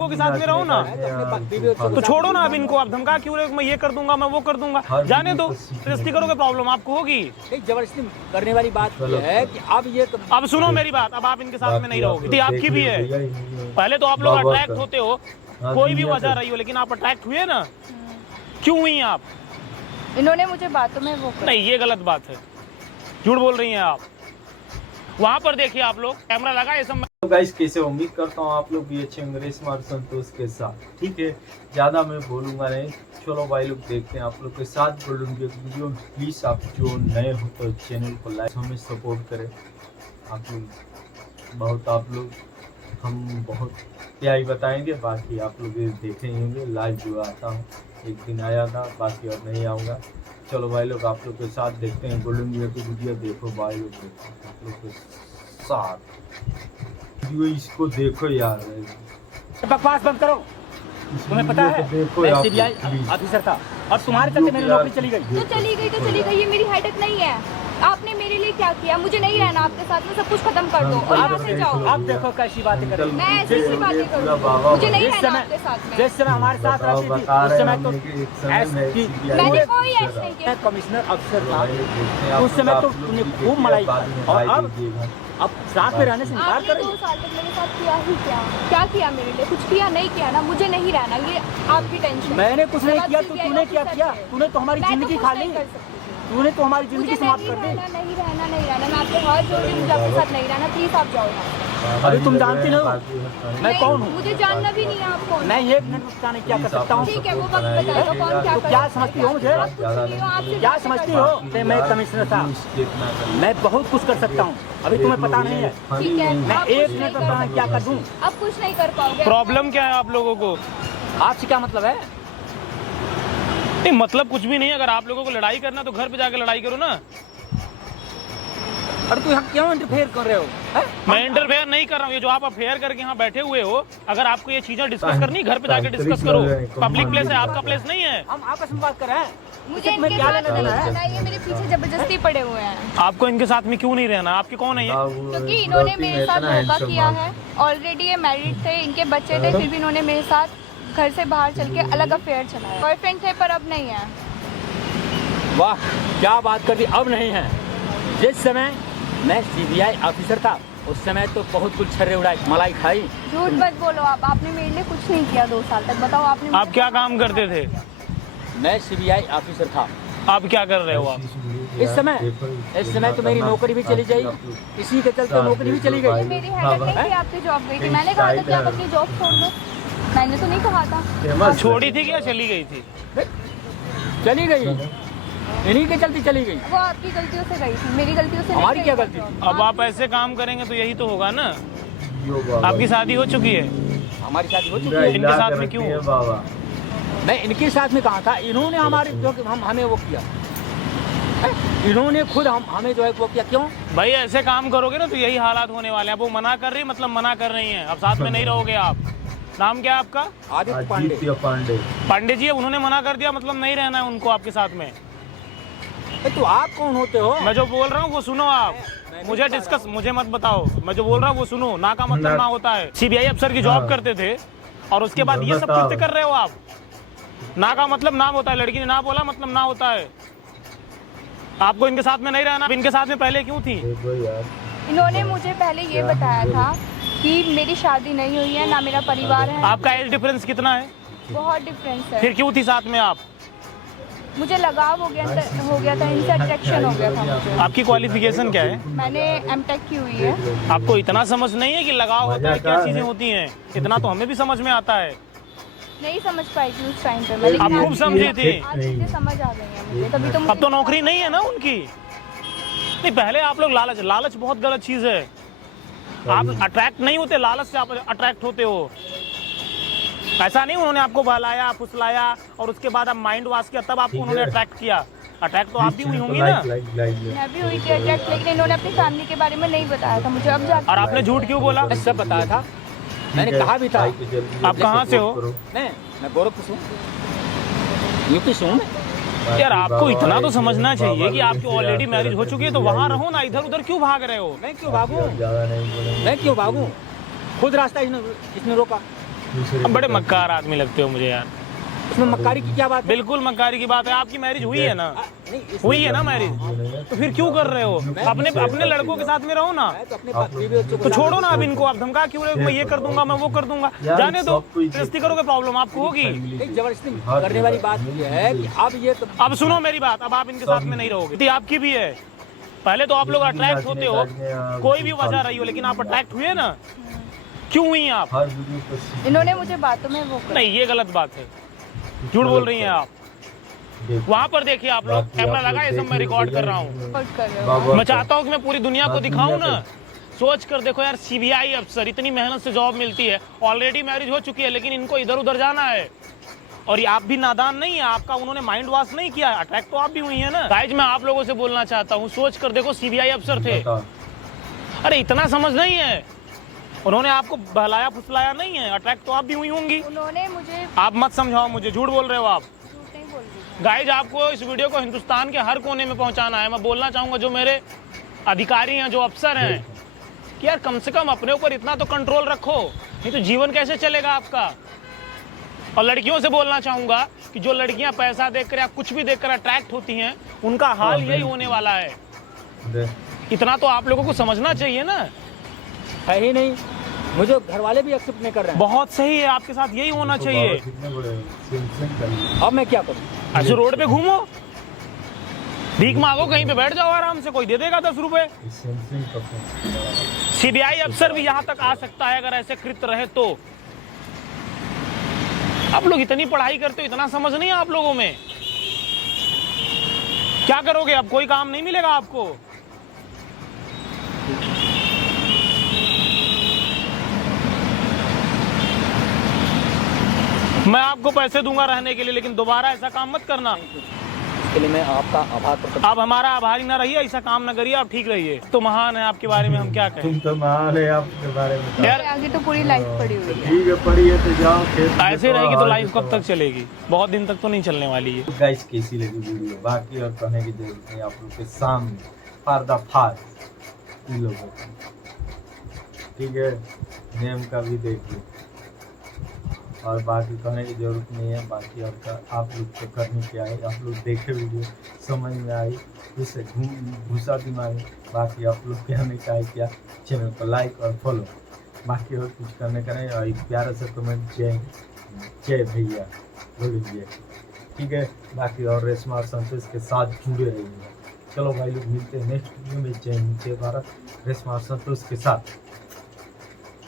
के साथ में रहो ना, तो छोड़ो ना अब इनको। आप धमका क्यों रहे हो? मैं ये कर दूंगा, मैं वो कर दूंगा, जाने दो। जबरदस्ती करोगे प्रॉब्लम आपको होगी। जबरदस्ती करने वाली बात है कि अब सुनो मेरी बात, अब आप इनके साथ में नहीं रहोगे, आपकी भी है। पहले तो आप लोग अट्रैक्ट होते हो, कोई भी वजह रही हो, लेकिन आप अट्रैक्ट हुए ना, क्यों हुई आप? इन्होंने मुझे बातों में वो नहीं, ये गलत बात है, झूठ बोल रही हैं आप। वहां पर देखिए आप लोग, कैमरा लगा ये सब। तो गाइस कैसे, उम्मीद करता हूँ आप लोग भी अच्छे होंगे, स्मार्ट संतोष के साथ। ठीक है, ज़्यादा मैं बोलूँगा नहीं, चलो भाई लोग देखते हैं आप लोग के साथ बोलूँगी वीडियो। प्लीज़ आप जो नए हो तो चैनल को लाइक, हमें सपोर्ट करें। आप लोग बहुत, आप लोग हम बहुत क्या ही बताएंगे, बाकी आप लोग देखे ही होंगे। लाइव जो आता हूँ, एक दिन आया था, बाकी और नहीं आऊँगा। चलो भाई लोग आप लोग के साथ देखते हैं गोल्डन वीडियो की वीडियो। देखो भाई लोग, आप लोग के साथ वीडियो, इसको देखो यार। बकवास बंद करो। तुम्हें पता है मैं सीबीआई ऑफिसर था और तुम्हारे चलते मेरी नौकरी चली गई। तो चली गई, ये मेरी हेडेक नहीं है। आपने मेरे लिए क्या किया? मुझे नहीं रहना आपके साथ में, सब कुछ खत्म कर दो और यहाँ से जाओ। आप देखो कैसी बातें कर रही मैं ऐसी बातें करूँ, मुझे नहीं रहना आपके साथ में। जिस समय हमारे साथ रहती थी उस समय तो मैंने कोई ऐसे नहीं किया। कमिश्नर अफसर था उस समय, तो तुमने खूब मलाई और अब साथ में रहने से इनकार कर रही हो। 2 साल तक मेरे साथ किया ही क्या किया मेरे लिए? कुछ किया नहीं किया ना, मुझे नहीं रहना, ये आपकी टेंशन। मैंने कुछ नहीं किया, तूने क्या किया? तूने तो हमारी जिंदगी खा ली, तूने तो हमारी जिंदगी समाप्त कर दी। नहीं रहना, मैं आपके हाथ जोड़ रही हूँ, मुझे आपके साथ नहीं रहना, प्लीज आप जाओ यहाँ। अभी तुम जानती नहीं हो मैं कौन हूँ? मुझे जानना भी नहीं है आप कौन। मैं एक मिनट रुकता नहीं, क्या कर सकता हूँ? ठीक है, वो वक्त बताएगा कौन क्या क्या समझती हो मुझे? क्या समझती हो? मैं कमिश्नर था, मैं बहुत कुछ कर सकता हूँ, अभी तुम्हें पता नहीं है। ठीक है, मैं एक मिनट में क्या कर दूँ? अब कुछ नहीं कर पाओगे। प्रॉब्लम क्या है आप लोगों को? आपसे क्या मतलब है? नहीं, मतलब कुछ भी नहीं। अगर आप लोगों को लड़ाई करना तो घर पे जाके लड़ाई करो ना। अरे तू यहाँ क्यों इंटरफेयर कर रहे हो? मैं इंटरफेयर नहीं कर रहा हूँ, ये जो आप अफेयर करके यहाँ बैठे हुए हो, अगर आपको ये चीजें डिस्कस करनी, घर पे जाके डिस्कस करो। पब्लिक प्लेस है, आपका प्लेस नहीं है। हम आपस में बात कर रहे हैं। मुझे इनके साथ नहीं रहना है, ये मेरे पीछे जबरदस्ती पड़े हुए हैं। आपको इनके साथ में क्यों नहीं रहना? आपके कौन है ये? क्योंकि इन्होंने मेरे साथ धोखा किया है। ऑलरेडी ये मैरिड थे, इनके बच्चे थे, फिर भी इन्होंने मेरे साथ घर से बाहर चल के अलग अफेयर चलाया। बॉयफ्रेंड थे पर अब नहीं है। वाह, क्या बात कर दी, अब नहीं है। जिस समय मैं सीबीआई ऑफिसर था उस समय तो बहुत कुछ छर्रे उड़ाई, मलाई खाई। झूठ मत बोलो आप, आपने मेरे लिए कुछ नहीं किया 2 साल तक। बताओ आपने। आप क्या काम करते थे? मैं सीबीआई ऑफिसर था। आप क्या कर रहे हो आप इस समय तो मेरी नौकरी भी चली गई, इसी के चलते नौकरी भी चली गई। मेरी हेडेक नहीं थी, आपकी जॉब गई थी। मैंने कहा था कि आप अपनी जॉब छोड़ दो, मैंने तो नहीं कहा था। छोड़ी थी क्या चली गई थी? चली गई, इन्हीं के चलते चली गई। वो आपकी गलतियों से गई थी, मेरी गलतियों से हमारी क्या गलती थी? अब आप ऐसे काम करेंगे तो यही तो होगा ना। आपकी शादी हो चुकी है? हमारी शादी हो चुकी है। इनके साथ में क्यों? मैं इनके साथ में कहा था, इन्होंने हमारे जो हमें वो किया, इन्होंने खुद हमें जो है वो किया। क्यों भाई? ऐसे काम करोगे ना तो यही हालात होने वाले हैं। वो मना कर रही, मतलब मना कर रही हैं, अब साथ में नहीं रहोगे आप। नाम क्या है आपका? आदित्य पांडे। पांडे जी, उन्होंने मना कर दिया, मतलब नहीं रहना है उनको आपके साथ में। तो आप कौन होते हो? मैं जो बोल रहा हूँ वो सुनो आप, मुझे मत बताओ। मैं जो बोल रहा हूँ वो सुनो। ना का मतलब ना होता है। सीबीआई अफसर की जॉब करते थे और उसके बाद ये सब कृत्य कर रहे हो आप। ना का मतलब ना होता है, लड़की ने ना बोला मतलब ना होता है। आपको इनके साथ में नहीं रहना। इनके साथ में पहले क्यों थी? इन्होंने मुझे पहले ये बताया था कि मेरी शादी नहीं हुई है, ना मेरा परिवार है। आपका एज डिफरेंस कितना है? बहुत डिफरेंस है। फिर क्यों थी साथ में आप? मुझे लगाव हो गया था, इनसे अट्रैक्शन हो गया था मुझे। आपकी क्वालिफिकेशन क्या है? मैंने एमटेक की हुई है। आपको इतना समझ नहीं है कि लगाव होता है, क्या चीजें होती हैं? इतना तो हमें भी समझ में आता है। नहीं समझ पाई थी उस टाइम पे मैं, आप खूब समझी थी। आज चीजें समझ आ गई हैं मुझे, तभी तो। अब तो नौकरी नहीं है ना उनकी। नहीं, पहले आप लोग लालच बहुत गलत चीज है। आप अट्रैक्ट नहीं होते, लालच से आप अट्रैक्ट होते हो। ऐसा नहीं उन्होंने आपको बहलाया फुसलाया और उसके बाद आप माइंड वॉश किया, तब आपको उन्होंने अट्रैक्ट किया। अट्रैक्ट तो आप भी हुई होंगी ना। मैं भी हुई थी अट्रैक्ट, लेकिन इन्होंने अपनी फैमिली के बारे में नहीं बताया था मुझे। अब जाकर। और आपने झूठ क्यों बोला? सब बताया था, मैंने कहा भी था। आप कहाँ से हो? मैं गोरखपुर से हूँ, यूपी से हूँ। यार आपको इतना तो समझना चाहिए कि आपकी ऑलरेडी मैरिज हो चुकी है, तो वहाँ रहो ना, इधर उधर क्यों भाग रहे हो? मैं क्यों भागूं? खुद रास्ता इसने रोका। दूसरे अब बड़े को मक्कार आदमी लगते हो मुझे यार। इसमें मक्कारी की क्या बात है? बिल्कुल मक्कारी की बात है। आपकी मैरिज हुई है ना? नहीं, हुई है ना मैरिज? तो फिर क्यों कर रहे हो? अपने अपने लड़कों के साथ में रहो ना। मैं तो अपने बीवी बच्चों को तो छोड़ो ना अब इनको, आप धमका क्यों रहे हो? मैं ये कर दूंगा, मैं वो कर दूंगा, जाने दो। जबरदस्ती करोगे प्रॉब्लम आपको होगी। नहीं, जबरदस्ती करने वाली बात ये है कि अब ये तो अब सुनो मेरी बात, अब आप इनके साथ में नहीं रहोगे। आपकी भी है। पहले तो आप लोग अट्रैक्ट होते हो, कोई भी वजह रही हो, लेकिन आप अट्रैक्ट हुए ना, क्यों हुई आप? हर वीडियो पर इन्होंने मुझे बातों में वो कर नहीं, ये गलत बात है, झूठ बोल रही हैं आप। वहाँ पर देखिए आप लोग, कैमरा लगा, ये सब मैं रिकॉर्ड कर रहा हूँ। रिकॉर्ड कर रहे हो। मैं चाहता हूँ कि मैं पूरी दुनिया को दिखाऊं ना। सोच कर देखो यार, सीबीआई अफसर, इतनी मेहनत से जॉब मिलती है, ऑलरेडी मैरिज हो चुकी है, लेकिन इनको इधर उधर जाना है। और ये आप भी नादान नहीं है, आपका उन्होंने माइंड वॉश नहीं किया, अट्रैक्ट तो आप भी हुई है ना। गाइज मैं आप लोगों से बोलना चाहता हूँ, सोच कर देखो, सीबीआई अफसर थे। अरे इतना समझ नहीं है, उन्होंने आपको बहलाया फुसलाया नहीं है, अट्रैक्ट तो आप भी हुई होंगी। उन्होंने मुझे आप मत समझाओ मुझे, झूठ बोल रहे हो आप। झूठ नहीं बोल रही। गाइज आपको इस वीडियो को हिंदुस्तान के हर कोने में पहुंचाना है। मैं बोलना चाहूंगा जो मेरे अधिकारी हैं, जो अफसर हैं, कि यार कम से कम अपने ऊपर इतना तो कंट्रोल रखो, नहीं तो जीवन कैसे चलेगा आपका। और लड़कियों से बोलना चाहूंगा कि जो लड़कियां पैसा देकर या कुछ भी देकर अट्रैक्ट होती हैं, उनका हाल यही होने वाला है। इतना तो आप लोगों को समझना चाहिए ना। है ही नहीं, मुझे घर वाले भी एक्सेप्ट नहीं कर रहे हैं। बहुत सही है, आपके साथ यही होना चाहिए। अब मैं क्या करूं? ऐसे रोड पे घूमो, भीख मांगो, कहीं पे बैठ जाओ आराम से, कोई दे देगा 10 रुपए। सीबीआई अफसर भी यहाँ तक आ सकता है अगर ऐसे कृत्य रहे तो। आप लोग इतनी पढ़ाई करते हो, इतना समझ नहीं है आप लोगों में। क्या करोगे अब? कोई काम नहीं मिलेगा आपको। मैं आपको पैसे दूंगा रहने के लिए, लेकिन दोबारा ऐसा काम मत करना। इसके लिए मैं आपका आभार प्रकट। आप हमारा आभारी ना रहिए, ऐसा काम ना करिए, आप ठीक रहिए। तो महान है आपके बारे में, हम क्या कहें। तुम तो महान है आपके बारे में। यार आगे तो पूरी लाइफ पड़ी हुई है। ठीक है, पढ़ी है तो जाओ खेत। ऐसे रहेगी तो लाइफ कब तक चलेगी? बहुत दिन तक तो नहीं चलने वाली है। गाइस कैसी लगी वीडियो? बाकी और कहने की जरूरत नहीं, आप लोग के सामने पर्दाफाश इन लोगों का। ठीक है, नेम का भी देख लो, और बाकी कहने की जरूरत नहीं है। बाकी और आप लोग को करनी क्या है, आप लोग देखे वीडियो, समझ में आई, उससे घुसा दिमाग में। बाकी आप लोग कहने का है क्या, चैनल को लाइक और फॉलो। बाकी और कुछ करने का नहीं, और एक प्यारा सा कमेंट, जय भैया बोलिए। ठीक है, बाकी और रेशमा और संतोष के साथ जुड़े रहिए। चलो भाई लोग, मिलते हैं नेक्स्ट वीडियो में। जय हिंद, जय भारत। रेशमा और संतोष के साथ।